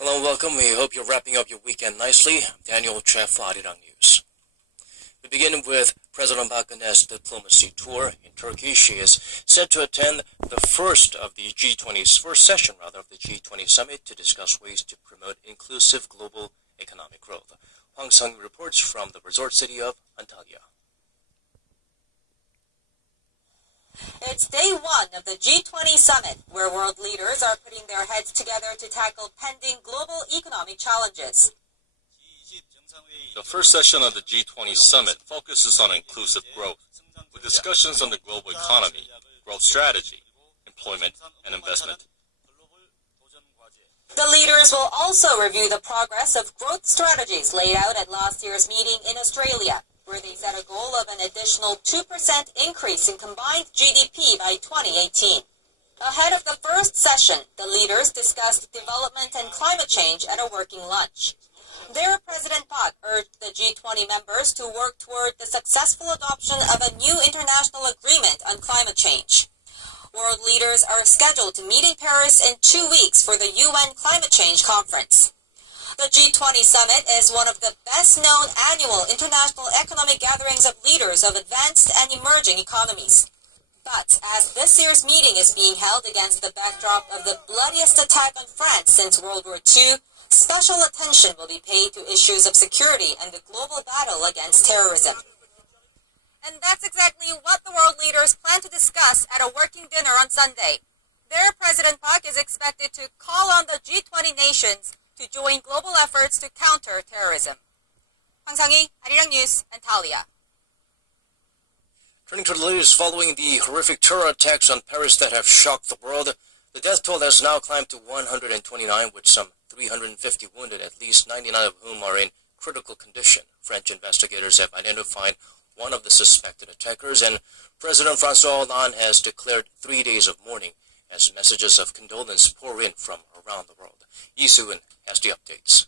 Hello and welcome. We hope you're wrapping up your weekend nicely. I'm Daniel Chef for Arirang News. We begin with President Bakan's diplomacy tour in Turkey. She is set to attend the first session of the G20 summit to discuss ways to promote inclusive global economic growth. Hwang Sung reports from the resort city of Antalya. It's day one of the G20 summit, where world leaders are putting their heads together to tackle pending global economic challenges. The first session of the G20 summit focuses on inclusive growth, with discussions on the global economy, growth strategy, employment, and investment. The leaders will also review the progress of growth strategies laid out at last year's meeting in Australia, where they set a goal of an additional 2% increase in combined GDP by 2018. Ahead of the first session, the leaders discussed development and climate change at a working lunch. There, President Park urged the G20 members to work toward the successful adoption of a new international agreement on climate change. World leaders are scheduled to meet in Paris in 2 weeks for the UN Climate Change Conference. The G20 summit is one of the best-known annual international economic gatherings of leaders of advanced and emerging economies. But as this year's meeting is being held against the backdrop of the bloodiest attack on France since World War II, special attention will be paid to issues of security and the global battle against terrorism. And that's exactly what the world leaders plan to discuss at a working dinner on Sunday. There, President Park is expected to call on the G20 nations to join global efforts to counter terrorism. Hwang Sung-hee, Arirang News, Antalya. Turning to the latest following the horrific terror attacks on Paris that have shocked the world, the death toll has now climbed to 129, with some 350 wounded, at least 99 of whom are in critical condition. French investigators have identified one of the suspected attackers, and President François Hollande has declared 3 days of mourning as messages of condolence pour in from around the world. Lee Soo-eun has the updates.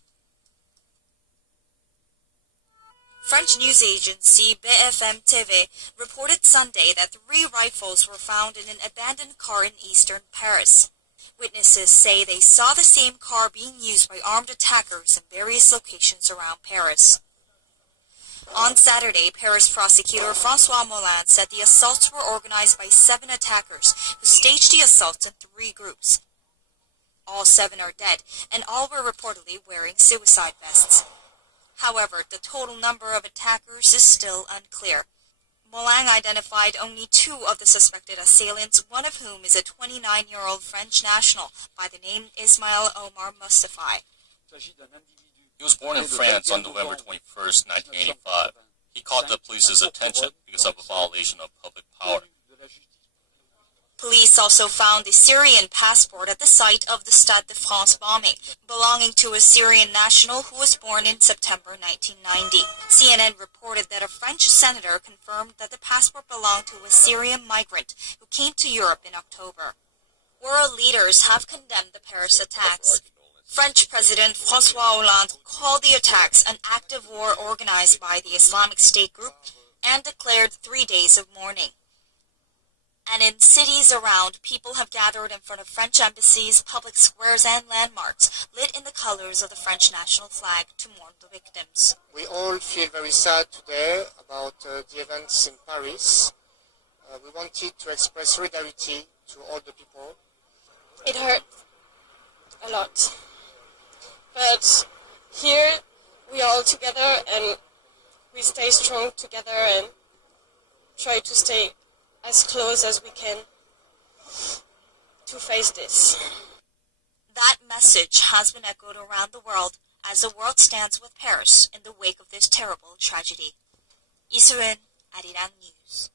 French news agency BFM TV reported Sunday that 3 rifles were found in an abandoned car in eastern Paris. Witnesses say they saw the same car being used by armed attackers in various locations around Paris. On Saturday, Paris prosecutor François Molin said the assaults were organized by 7 attackers who staged the assaults in 3 groups. All 7 are dead, and all were reportedly wearing suicide vests. However, the total number of attackers is still unclear. Molin identified only 2 of the suspected assailants, one of whom is a 29-year-old French national by the name Ismail Omar Mustafa. He was born in France on November 21, 1985. He caught the police's attention because of a violation of public power. Police also found a Syrian passport at the site of the Stade de France bombing, belonging to a Syrian national who was born in September 1990. CNN reported that a French senator confirmed that the passport belonged to a Syrian migrant who came to Europe in October. World leaders have condemned the Paris attacks. French President François Hollande called the attacks an act of war organized by the Islamic State group and declared 3 days of mourning. And in cities around, people have gathered in front of French embassies, public squares, and landmarks, lit in the colors of the French national flag to mourn the victims. We all feel very sad today about the events in Paris. We wanted to express solidarity to all the people. It hurt a lot. But here we are all together and we stay strong together and try to stay as close as we can to face this. That message has been echoed around the world as the world stands with Paris in the wake of this terrible tragedy. Lee Soo-eun, Arirang News.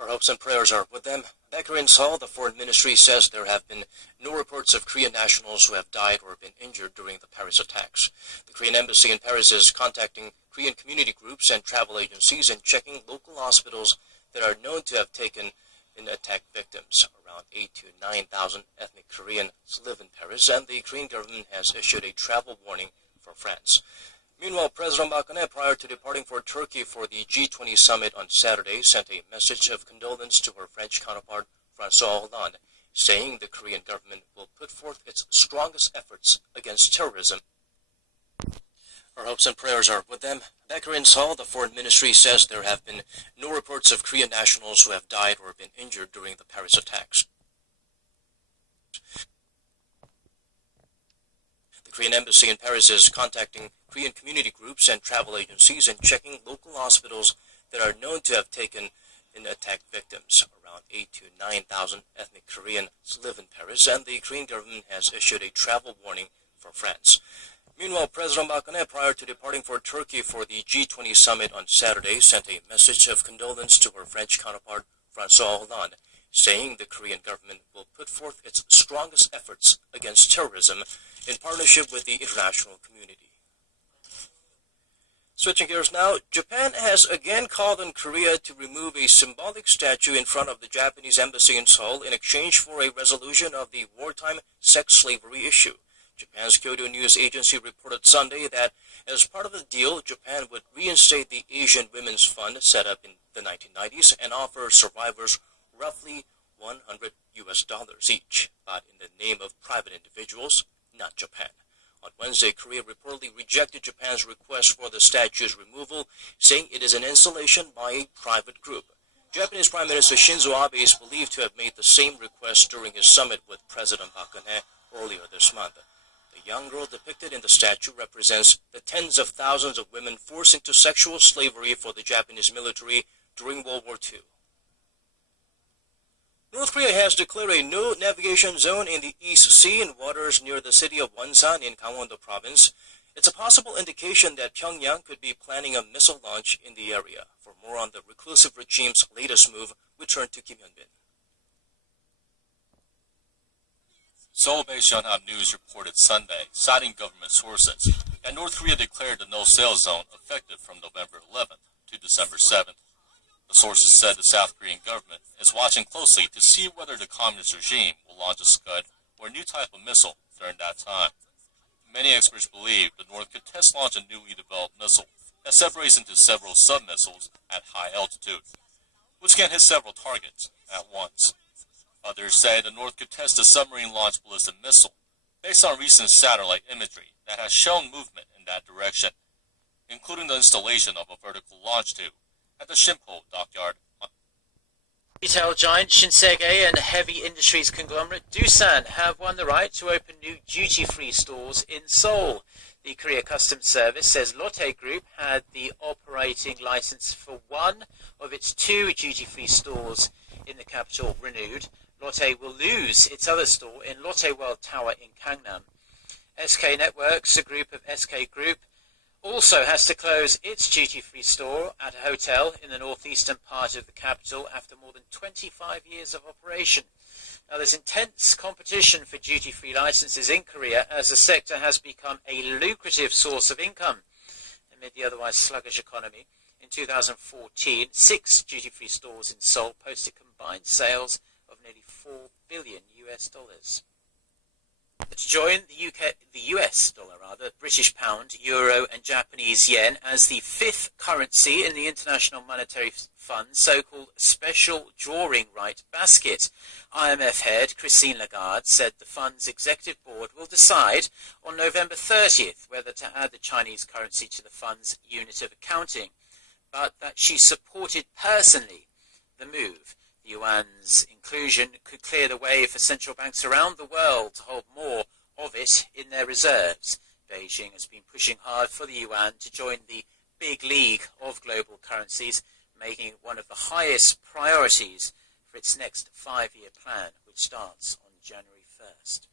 Our hopes and prayers are with them. Back here in Seoul, the Foreign Ministry says there have been no reports of Korean nationals who have died or been injured during the Paris attacks. The Korean embassy in Paris is contacting Korean community groups and travel agencies and checking local hospitals that are known to have taken in attack victims. Around 8,000 to 9,000 ethnic Koreans live in Paris, and the Korean government has issued a travel warning for France. Meanwhile, President Bakane, prior to departing for Turkey for the G20 summit on Saturday, sent a message of condolence to her French counterpart, François Hollande. saying the Korean government will put forth its strongest efforts against terrorism. Our hopes and prayers are with them. Back in Seoul, the foreign ministry says there have been no reports of Korean nationals who have died or been injured during the Paris attacks. The Korean embassy in Paris is contacting Korean community groups and travel agencies and checking local hospitals that are known to have taken in attack victims. Around 8,000 to 9,000 ethnic Koreans live in Paris, and the Korean government has issued a travel warning for France. Meanwhile, President Macron, prior to departing for Turkey for the G20 summit on Saturday, sent a message of condolence to her French counterpart, François Hollande, saying the Korean government will put forth its strongest efforts against terrorism in partnership with the international community. Switching gears now, Japan has again called on Korea to remove a symbolic statue in front of the Japanese embassy in Seoul in exchange for a resolution of the wartime sex slavery issue. Japan's Kyodo News Agency reported Sunday that as part of the deal, Japan would reinstate the Asian Women's Fund set up in the 1990s and offer survivors roughly $100 each, but in the name of private individuals, not Japan. On Wednesday, Korea reportedly rejected Japan's request for the statue's removal, saying it is an installation by a private group. Japanese Prime Minister Shinzo Abe is believed to have made the same request during his summit with President Park Geun-hye earlier this month. The young girl depicted in the statue represents the tens of thousands of women forced into sexual slavery for the Japanese military during World War II. North Korea has declared a no navigation zone in the East Sea in waters near the city of Wonsan in Gangwon-do province. It's a possible indication that Pyongyang could be planning a missile launch in the area. For more on the reclusive regime's latest move, we turn to Kim Hyun-bin. Seoul-based Yonhap News reported Sunday, citing government sources, that North Korea declared the no-sail zone effective from November 11th to December 7th. The sources said the South Korean government is watching closely to see whether the communist regime will launch a Scud or a new type of missile during that time. Many experts believe the North could test launch a newly developed missile that separates into several sub-missiles at high altitude, which can hit several targets at once. Others say the North could test a submarine-launched ballistic missile based on recent satellite imagery that has shown movement in that direction, including the installation of a vertical launch tube at the Shimpo dockyard. Retail giant Shinsegae and heavy industries conglomerate Doosan have won the right to open new duty-free stores in Seoul. The Korea Customs Service says Lotte Group had the operating license for one of its two duty-free stores in the capital renewed. Lotte will lose its other store in Lotte World Tower in Gangnam. SK Networks, a group of SK Group, also has to close its duty-free store at a hotel in the northeastern part of the capital after more than 25 years of operation. Now, there's intense competition for duty-free licenses in Korea as the sector has become a lucrative source of income amid the otherwise sluggish economy. In 2014, 6 duty-free stores in Seoul posted combined sales of nearly $4 billion. To join the US dollar, British pound, euro and Japanese yen as the fifth currency in the International Monetary Fund's so-called special drawing right basket. IMF head Christine Lagarde said the fund's executive board will decide on November 30th whether to add the Chinese currency to the fund's unit of accounting, but that she supported personally the move. The yuan's inclusion could clear the way for central banks around the world to hold more of it in their reserves. Beijing has been pushing hard for the yuan to join the big league of global currencies, making it one of the highest priorities for its next 5-year plan, which starts on January 1st.